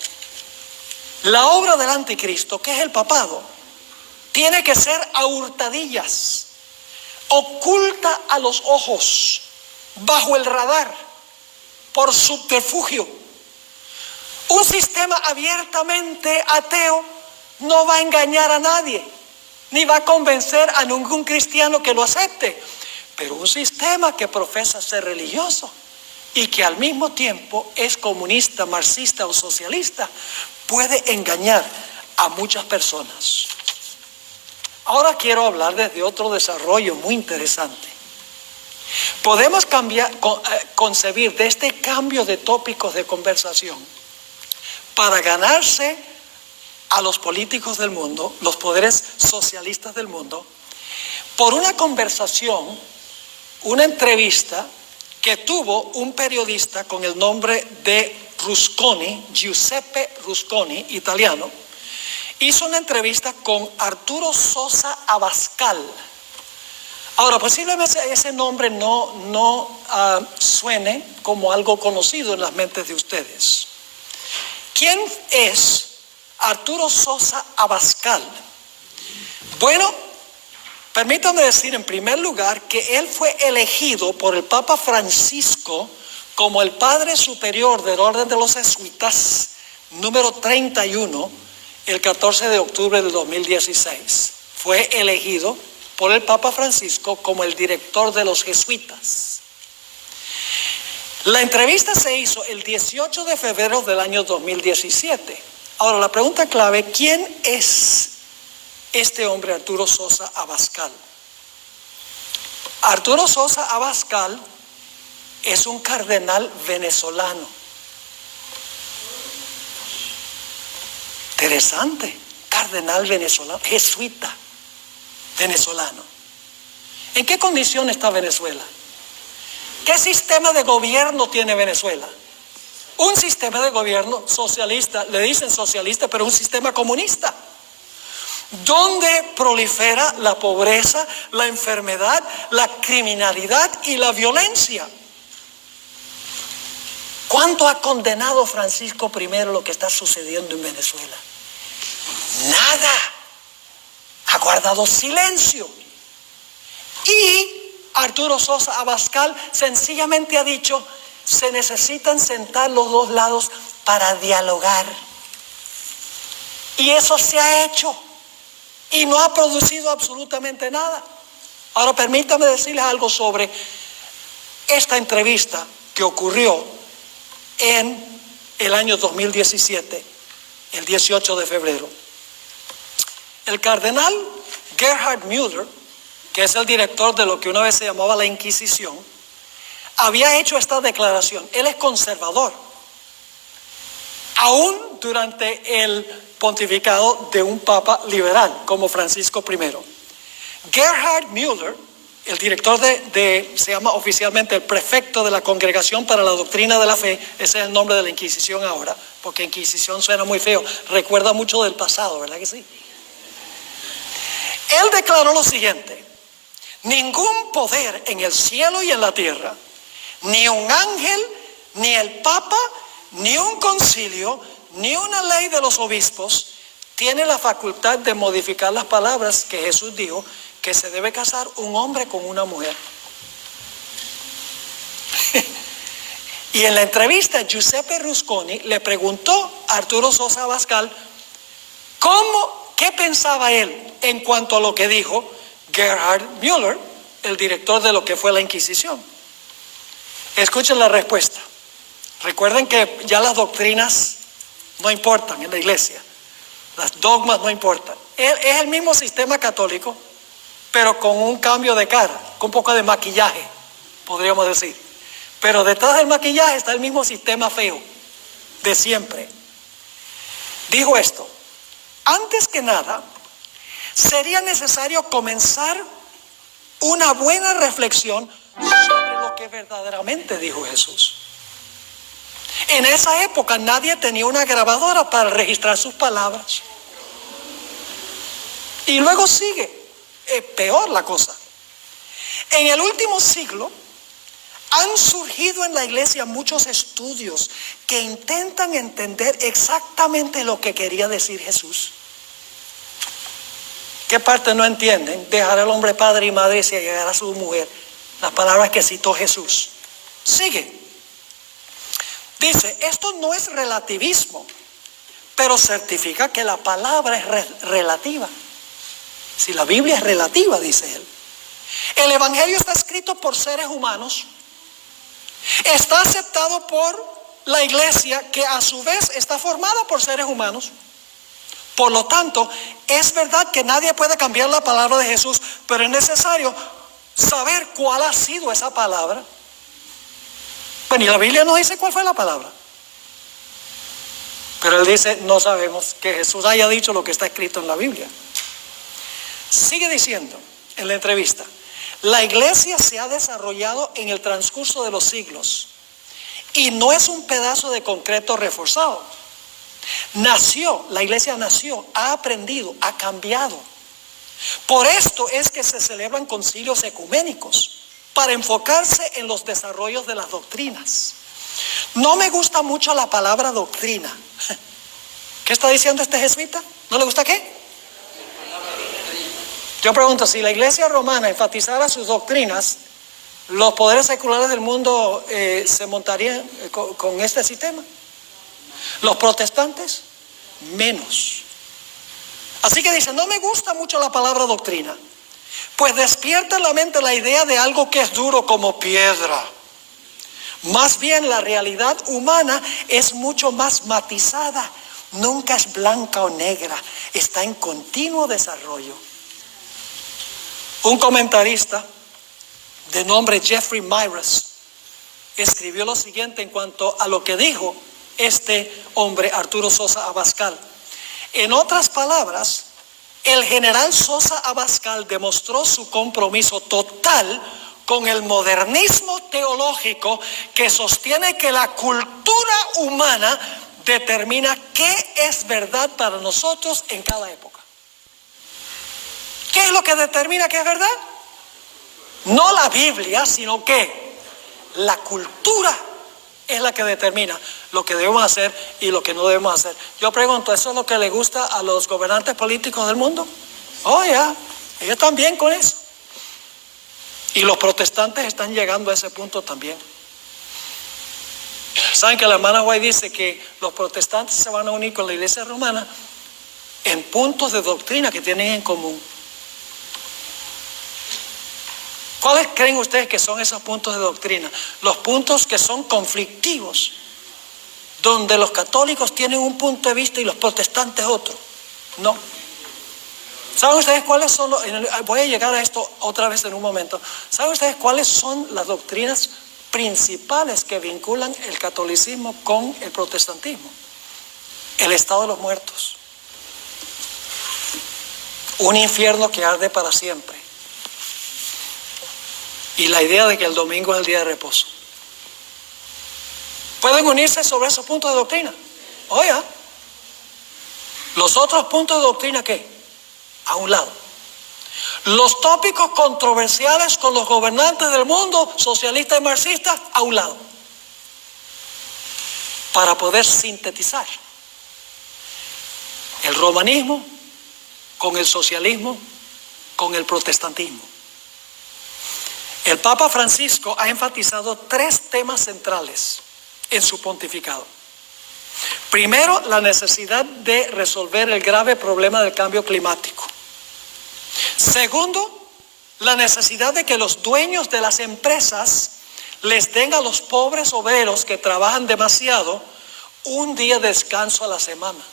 La obra del anticristo, que es el papado, tiene que ser a hurtadillas, oculta a los ojos, bajo el radar, por subterfugio. Un sistema abiertamente ateo no va a engañar a nadie, ni va a convencer a ningún cristiano que lo acepte. Pero un sistema que profesa ser religioso y que al mismo tiempo es comunista, marxista o socialista, puede engañar a muchas personas. Ahora quiero hablar desde otro desarrollo muy interesante. Podemos concebir de este cambio de tópicos de conversación para ganarse a los políticos del mundo, los poderes socialistas del mundo, por una conversación, una entrevista que tuvo un periodista con el nombre de Rusconi, Giuseppe Rusconi, italiano. Hizo una entrevista con Arturo Sosa Abascal. Ahora, posiblemente ese nombre no suene como algo conocido en las mentes de ustedes. ¿Quién es Arturo Sosa Abascal? Bueno, permítanme decir en primer lugar que él fue elegido por el Papa Francisco como el Padre Superior del Orden de los Jesuitas, número 31, el 14 de octubre del 2016. Fue elegido por el Papa Francisco como el director de los jesuitas. La entrevista se hizo el 18 de febrero del año 2017. Ahora, la pregunta clave, ¿quién es este hombre Arturo Sosa Abascal? Arturo Sosa Abascal es un cardenal venezolano. Interesante, cardenal venezolano, jesuita venezolano. ¿En qué condición está Venezuela? ¿Qué sistema de gobierno tiene Venezuela? Un sistema de gobierno socialista, le dicen socialista, pero un sistema comunista, donde prolifera la pobreza, la enfermedad, la criminalidad y la violencia. ¿Cuánto ha condenado Francisco I lo que está sucediendo en Venezuela? Nada. Ha guardado silencio. Y Arturo Sosa Abascal sencillamente ha dicho, se necesitan sentar los dos lados para dialogar. Y eso se ha hecho. Y no ha producido absolutamente nada. Ahora permítame decirles algo sobre esta entrevista que ocurrió en el año 2017, el 18 de febrero. El cardenal Gerhard Müller, que es el director de lo que una vez se llamaba la Inquisición, había hecho esta declaración. Él es conservador, aún durante el pontificado de un papa liberal como Francisco I. Gerhard Müller, el director se llama oficialmente el prefecto de la Congregación para la Doctrina de la Fe, ese es el nombre de la Inquisición ahora, porque Inquisición suena muy feo, recuerda mucho del pasado, ¿verdad que sí? Él declaró lo siguiente: ningún poder en el cielo y en la tierra, ni un ángel, ni el papa, ni un concilio, ni una ley de los obispos tiene la facultad de modificar las palabras que Jesús dijo, que se debe casar un hombre con una mujer. Y en la entrevista, Giuseppe Rusconi le preguntó a Arturo Sosa Abascal qué pensaba él en cuanto a lo que dijo Gerhard Müller, el director de lo que fue la Inquisición. Escuchen la respuesta. Recuerden que ya las doctrinas no importan en la iglesia, las dogmas no importan. Es el mismo sistema católico, pero con un cambio de cara, con un poco de maquillaje, podríamos decir. Pero detrás del maquillaje está el mismo sistema feo de siempre. Dijo esto: antes que nada, sería necesario comenzar una buena reflexión sobre lo que verdaderamente dijo Jesús. En esa época nadie tenía una grabadora para registrar sus palabras. Y luego sigue, peor la cosa. En el último siglo han surgido en la iglesia muchos estudios que intentan entender exactamente lo que quería decir Jesús. ¿Qué parte no entienden? Dejar al hombre padre y madre y se llegará a su mujer. Las palabras que citó Jesús. Sigue. Dice, esto no es relativismo, pero certifica que la palabra es relativa. Si la Biblia es relativa, dice él. El Evangelio está escrito por seres humanos. Está aceptado por la iglesia, que a su vez está formada por seres humanos. Por lo tanto, es verdad que nadie puede cambiar la palabra de Jesús, pero es necesario saber cuál ha sido esa palabra. Bueno, y la Biblia no dice cuál fue la palabra. Pero él dice, no sabemos que Jesús haya dicho lo que está escrito en la Biblia. Sigue diciendo en la entrevista, la iglesia se ha desarrollado en el transcurso de los siglos y no es un pedazo de concreto reforzado. La iglesia nació, ha aprendido, ha cambiado. Por esto es que se celebran concilios ecuménicos, para enfocarse en los desarrollos de las doctrinas. No me gusta mucho la palabra doctrina. ¿Qué está diciendo este jesuita? ¿No le gusta qué? Yo pregunto, si la iglesia romana enfatizara sus doctrinas, ¿los poderes seculares del mundo se montarían con este sistema? ¿Los protestantes? Menos. Así que dice, no me gusta mucho la palabra doctrina, pues despierta en la mente la idea de algo que es duro como piedra. Más bien la realidad humana es mucho más matizada, nunca es blanca o negra, está en continuo desarrollo. Un comentarista de nombre Jeffrey Myers escribió lo siguiente en cuanto a lo que dijo este hombre, Arturo Sosa Abascal. En otras palabras, el general Sosa Abascal demostró su compromiso total con el modernismo teológico que sostiene que la cultura humana determina qué es verdad para nosotros en cada época. ¿Qué es lo que determina qué es verdad? No la Biblia, sino que la cultura es la que determina lo que debemos hacer y lo que no debemos hacer. Yo pregunto, ¿eso es lo que le gusta a los gobernantes políticos del mundo? Oh, ya, ellos están bien con eso. Y los protestantes están llegando a ese punto también. ¿Saben que la hermana White dice que los protestantes se van a unir con la iglesia romana en puntos de doctrina que tienen en común? ¿Cuáles creen ustedes que son esos puntos de doctrina? Los puntos que son conflictivos, donde los católicos tienen un punto de vista y los protestantes otro. No. ¿Saben ustedes cuáles son voy a llegar a esto otra vez en un momento. ¿Saben ustedes cuáles son las doctrinas principales que vinculan el catolicismo con el protestantismo? El estado de los muertos. Un infierno que arde para siempre. Y la idea de que el domingo es el día de reposo. ¿Pueden unirse sobre esos puntos de doctrina? Oiga, los otros puntos de doctrina, ¿qué? A un lado. Los tópicos controversiales con los gobernantes del mundo, socialistas y marxistas, a un lado. Para poder sintetizar el romanismo con el socialismo, con el protestantismo. El Papa Francisco ha enfatizado 3 temas centrales en su pontificado. Primero, la necesidad de resolver el grave problema del cambio climático. Segundo, la necesidad de que los dueños de las empresas les den a los pobres obreros que trabajan demasiado un día de descanso a la semana.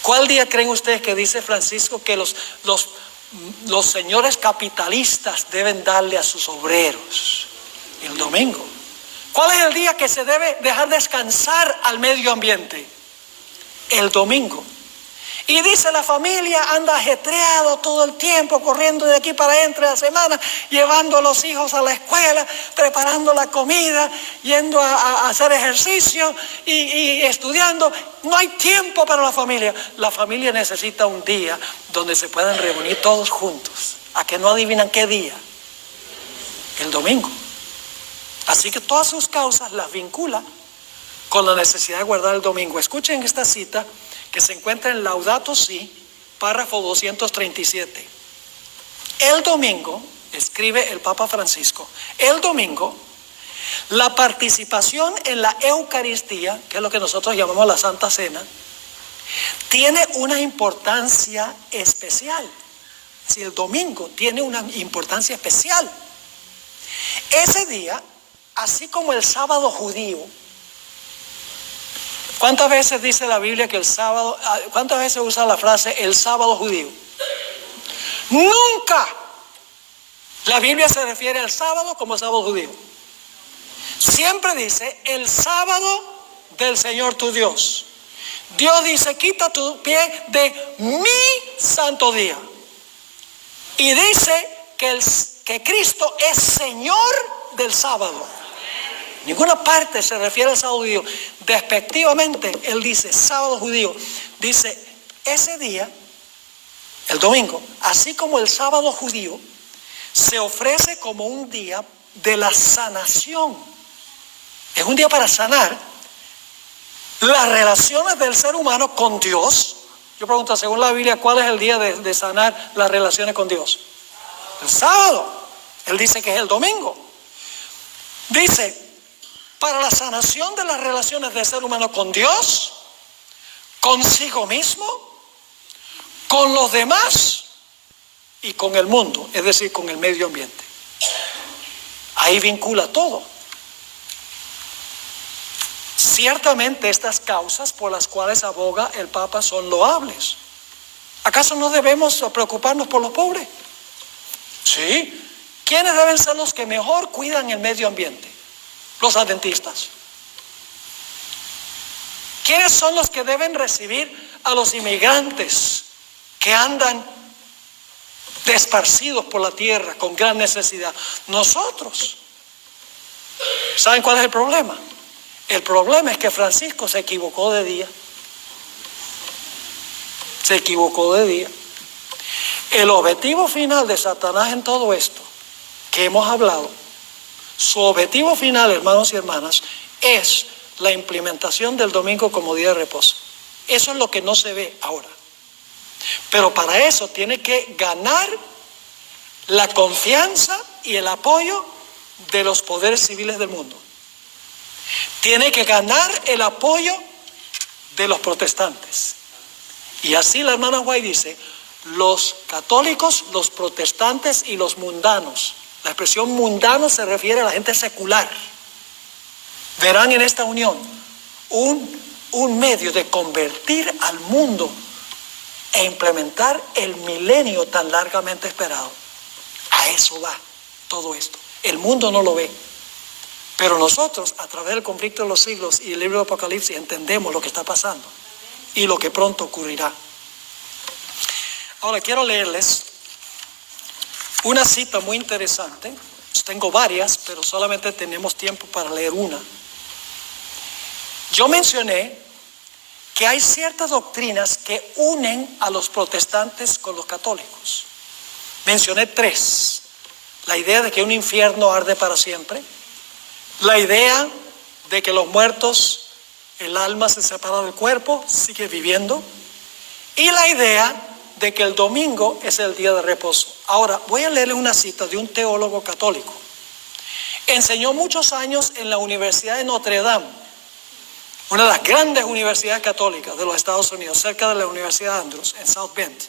¿Cuál día creen ustedes que dice Francisco que los señores capitalistas deben darle a sus obreros? El domingo. ¿Cuál es el día que se debe dejar descansar al medio ambiente? El domingo. Y dice, la familia anda ajetreado todo el tiempo, corriendo de aquí para adentro de la semana, llevando a los hijos a la escuela, preparando la comida, yendo a hacer ejercicio y estudiando. No hay tiempo para la familia. La familia necesita un día donde se puedan reunir todos juntos. ¿A que no adivinan qué día? El domingo. Así que todas sus causas las vincula con la necesidad de guardar el domingo. Escuchen esta cita que se encuentra en Laudato Si, párrafo 237. El domingo, escribe el Papa Francisco, el domingo, la participación en la Eucaristía, que es lo que nosotros llamamos la Santa Cena, tiene una importancia especial. Es decir, el domingo tiene una importancia especial. Ese día, así como el sábado judío, ¿cuántas veces dice la Biblia que el sábado, cuántas veces usa la frase el sábado judío? Nunca. La Biblia se refiere al sábado como sábado judío. Siempre dice el sábado del Señor tu Dios. Dios dice, quita tu pie de mi santo día. Y dice que Cristo es Señor del sábado. Ninguna parte se refiere al sábado judío. Despectivamente, Él dice sábado judío. Dice, ese día, el domingo, así como el sábado judío, se ofrece como un día de la sanación. Es un día para sanar las relaciones del ser humano con Dios. Yo pregunto, según la Biblia, ¿cuál es el día de sanar las relaciones con Dios? El sábado. Él dice que es el domingo. Dice, para la sanación de las relaciones del ser humano con Dios, consigo mismo, con los demás y con el mundo, es decir, con el medio ambiente. Ahí vincula todo. Ciertamente estas causas por las cuales aboga el Papa son loables. ¿Acaso no debemos preocuparnos por los pobres? Sí. ¿Quiénes deben ser los que mejor cuidan el medio ambiente? Los adventistas. ¿Quiénes son los que deben recibir a los inmigrantes que andan desparcidos por la tierra con gran necesidad? Nosotros. ¿Saben cuál es el problema? El problema es que Francisco se equivocó de día. Se equivocó de día. El objetivo final de Satanás en todo esto que hemos hablado, su objetivo final, hermanos y hermanas, es la implementación del domingo como día de reposo. Eso es lo que no se ve ahora. Pero para eso tiene que ganar la confianza y el apoyo de los poderes civiles del mundo. Tiene que ganar el apoyo de los protestantes. Y así la hermana White dice, los católicos, los protestantes y los mundanos. La expresión mundano se refiere a la gente secular. Verán en esta unión un medio de convertir al mundo e implementar el milenio tan largamente esperado. A eso va todo esto. El mundo no lo ve. Pero nosotros, a través del conflicto de los siglos y el libro de Apocalipsis, entendemos lo que está pasando y lo que pronto ocurrirá. Ahora quiero leerles una cita muy interesante. Tengo varias, pero solamente tenemos tiempo para leer una. Yo mencioné que hay ciertas doctrinas que unen a los protestantes con los católicos. Mencioné tres. La idea de que un infierno arde para siempre. La idea de que los muertos, el alma se separa del cuerpo, sigue viviendo. Y la idea de que el domingo es el día de reposo. Ahora, voy a leerle una cita de un teólogo católico. Enseñó muchos años en la Universidad de Notre Dame, una de las grandes universidades católicas de los Estados Unidos, cerca de la Universidad de Andrews, en South Bend.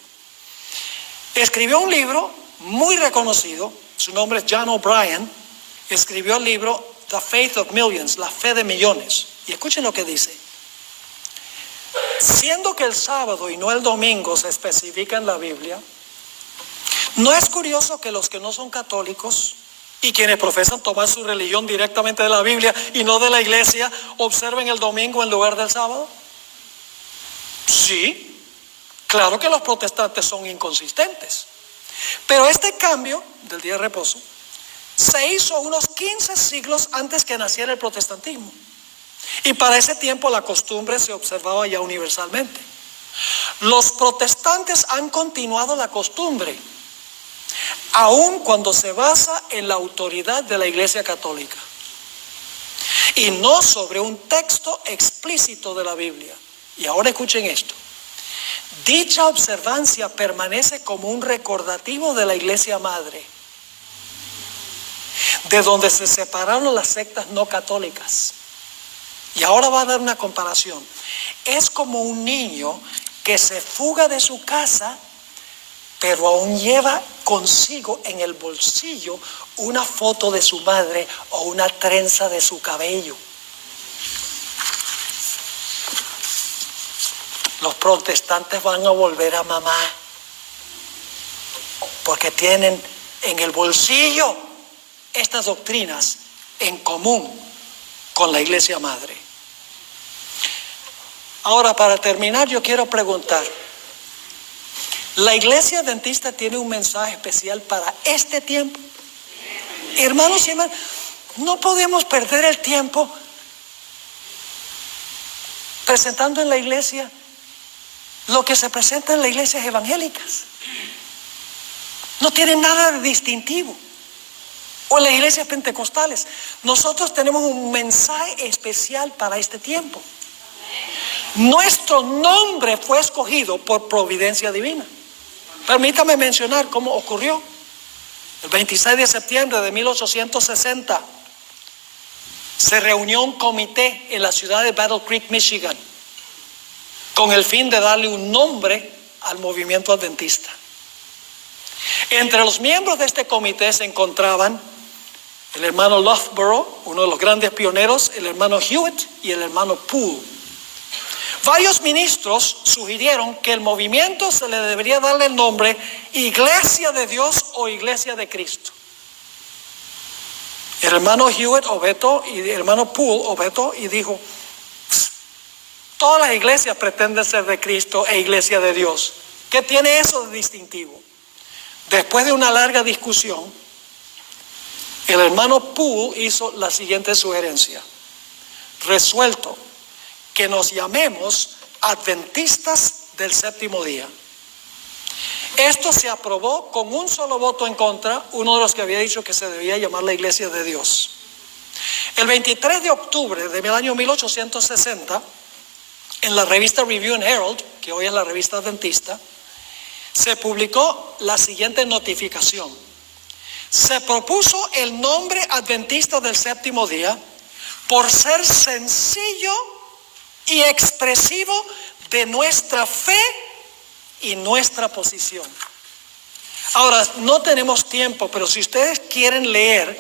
Escribió un libro muy reconocido, su nombre es John O'Brien, escribió el libro The Faith of Millions, la fe de millones. Y escuchen lo que dice. Siendo que el sábado y no el domingo se especifica en la Biblia, ¿no es curioso que los que no son católicos y quienes profesan tomar su religión directamente de la Biblia y no de la iglesia, observen el domingo en lugar del sábado? Sí, claro que los protestantes son inconsistentes. Pero este cambio del día de reposo se hizo unos 15 siglos antes que naciera el protestantismo. Y para ese tiempo la costumbre se observaba ya universalmente. Los protestantes han continuado la costumbre, aun cuando se basa en la autoridad de la Iglesia Católica y no sobre un texto explícito de la Biblia. Y ahora escuchen esto. Dicha observancia permanece como un recordativo de la Iglesia Madre, de donde se separaron las sectas no católicas. Y ahora va a dar una comparación. Es como un niño que se fuga de su casa, pero aún lleva consigo en el bolsillo una foto de su madre o una trenza de su cabello. Los protestantes van a volver a mamá porque tienen en el bolsillo estas doctrinas en común con la iglesia madre. Ahora, para terminar, yo quiero preguntar, ¿la iglesia adventista tiene un mensaje especial para este tiempo? Hermanos y hermanas, no podemos perder el tiempo presentando en la iglesia lo que se presenta en las iglesias evangélicas. No tiene nada de distintivo. O en las iglesias pentecostales. Nosotros tenemos un mensaje especial para este tiempo. Nuestro nombre fue escogido por providencia divina. Permítame mencionar cómo ocurrió. El 26 de septiembre de 1860 se reunió un comité en la ciudad de Battle Creek, Michigan, con el fin de darle un nombre al movimiento adventista. Entre los miembros de este comité se encontraban el hermano Loughborough, uno de los grandes pioneros, el hermano Hewitt y el hermano Poole. Varios ministros sugirieron que el movimiento se le debería darle el nombre Iglesia de Dios o Iglesia de Cristo. El hermano Hewitt objetó y el hermano Poole objetó y dijo: todas las iglesias pretenden ser de Cristo e iglesia de Dios. ¿Qué tiene eso de distintivo? Después de una larga discusión, el hermano Poole hizo la siguiente sugerencia: resuelto que nos llamemos adventistas del séptimo día. Esto se aprobó con un solo voto en contra, uno de los que había dicho que se debía llamar la iglesia de Dios. El 23 de octubre del año 1860, en la revista Review and Herald, que hoy es la revista adventista, se publicó la siguiente notificación. Se propuso el nombre adventista del séptimo día por ser sencillo y expresivo de nuestra fe y nuestra posición. Ahora, no tenemos tiempo, pero si ustedes quieren leer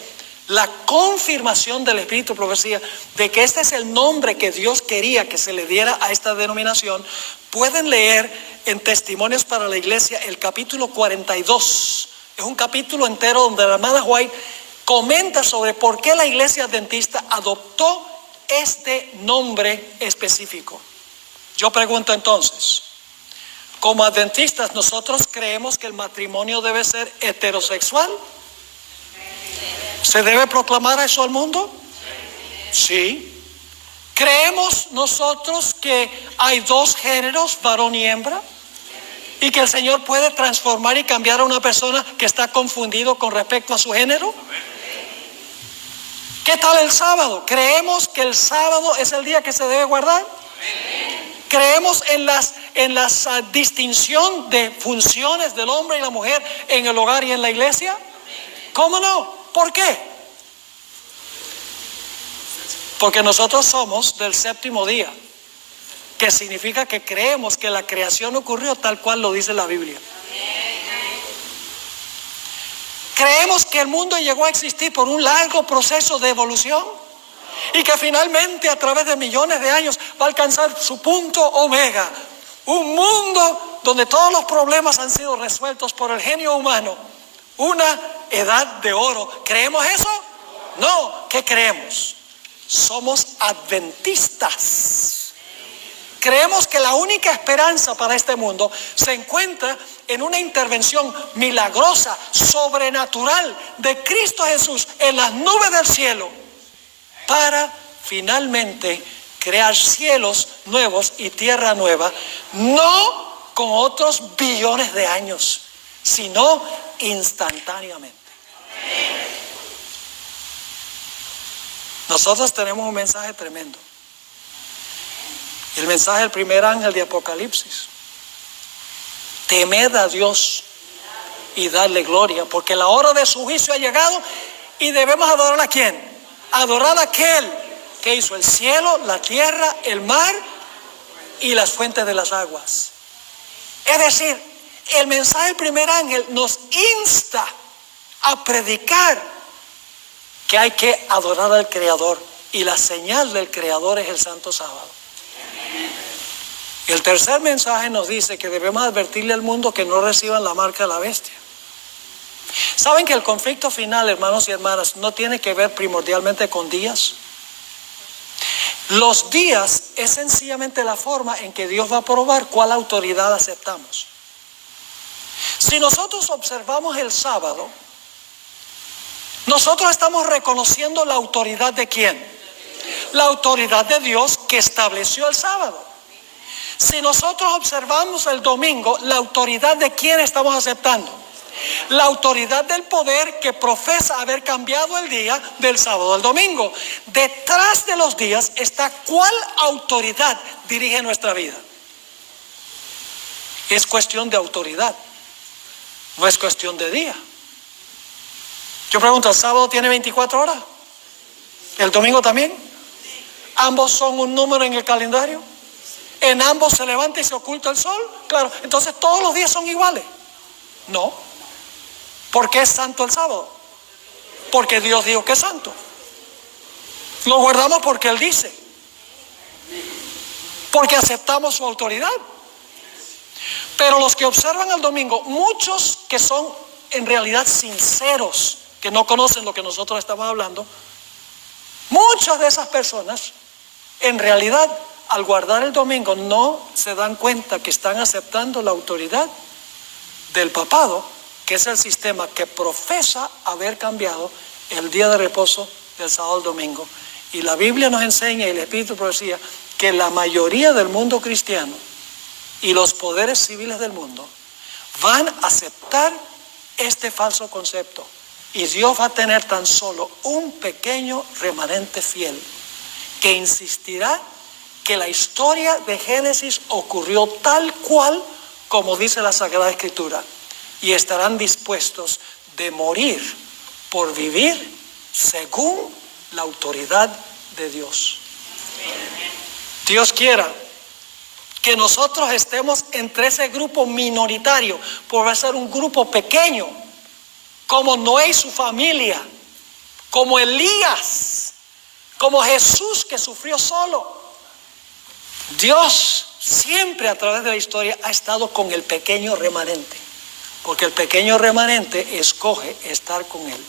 la confirmación del Espíritu de Profecía de que este es el nombre que Dios quería que se le diera a esta denominación, pueden leer en Testimonios para la Iglesia el capítulo 42. Es un capítulo entero donde la hermana White comenta sobre por qué la iglesia adventista adoptó este nombre específico. Yo pregunto entonces, como adventistas, ¿nosotros creemos que el matrimonio debe ser heterosexual? ¿Se debe proclamar eso al mundo? Sí. ¿Creemos nosotros que hay dos géneros, varón y hembra? ¿Y que el Señor puede transformar y cambiar a una persona que está confundido con respecto a su género? ¿Qué tal el sábado? ¿Creemos que el sábado es el día que se debe guardar? ¿Creemos en la distinción de funciones del hombre y la mujer en el hogar y en la iglesia? ¿Cómo no? ¿Por qué? Porque nosotros somos del séptimo día, que significa que creemos que la creación ocurrió tal cual lo dice la Biblia. Creemos que el mundo llegó a existir por un largo proceso de evolución y que finalmente a través de millones de años va a alcanzar su punto omega. Un mundo donde todos los problemas han sido resueltos por el genio humano. Una edad de oro. ¿Creemos eso? No. ¿Qué creemos? Somos adventistas. Creemos que la única esperanza para este mundo se encuentra en una intervención milagrosa, sobrenatural de Cristo Jesús en las nubes del cielo para finalmente crear cielos nuevos y tierra nueva, no con otros billones de años, sino instantáneamente. Nosotros tenemos un mensaje tremendo. El mensaje del primer ángel de Apocalipsis: temed a Dios y darle gloria, porque la hora de su juicio ha llegado y debemos adorar a ¿quién? Adorar a aquel que hizo el cielo, la tierra, el mar y las fuentes de las aguas. Es decir, el mensaje del primer ángel nos insta a predicar que hay que adorar al Creador, y la señal del Creador es el Santo Sábado. El tercer mensaje nos dice que debemos advertirle al mundo que no reciban la marca de la bestia. ¿Saben que el conflicto final, hermanos y hermanas, no tiene que ver primordialmente con días? Los días es sencillamente la forma en que Dios va a probar cuál autoridad aceptamos. Si nosotros observamos el sábado, nosotros estamos reconociendo la autoridad de ¿quién? La autoridad de Dios que estableció el sábado. Si nosotros observamos el domingo, ¿la autoridad de quién estamos aceptando? La autoridad del poder que profesa haber cambiado el día del sábado al domingo. Detrás de los días está cuál autoridad dirige nuestra vida. Es cuestión de autoridad, no es cuestión de día. Yo pregunto, ¿el sábado tiene 24 horas? ¿El domingo también? ¿Ambos son un número en el calendario? ¿En ambos se levanta y se oculta el sol? Claro, entonces todos los días son iguales. No. ¿Por qué es santo el sábado? Porque Dios dijo que es santo. Lo guardamos porque Él dice. Porque aceptamos su autoridad. Pero los que observan el domingo, muchos que son en realidad sinceros, que no conocen lo que nosotros estamos hablando, muchas de esas personas, en realidad, al guardar el domingo, no se dan cuenta que están aceptando la autoridad del papado, que es el sistema que profesa haber cambiado el día de reposo del sábado al domingo. Y la Biblia nos enseña, y el Espíritu profecía, que la mayoría del mundo cristiano y los poderes civiles del mundo van a aceptar este falso concepto. Y Dios va a tener tan solo un pequeño remanente fiel que insistirá que la historia de Génesis ocurrió tal cual como dice la Sagrada Escritura, y estarán dispuestos de morir por vivir según la autoridad de Dios. Dios quiera que nosotros estemos entre ese grupo minoritario, por ser un grupo pequeño, como Noé y su familia, como Elías, como Jesús que sufrió solo. Dios siempre a través de la historia ha estado con el pequeño remanente, porque el pequeño remanente escoge estar con Él.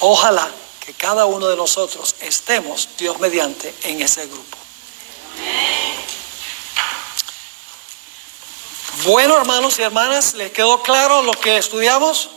Ojalá que cada uno de nosotros estemos, Dios mediante, en ese grupo. Bueno, hermanos y hermanas, ¿les quedó claro lo que estudiamos?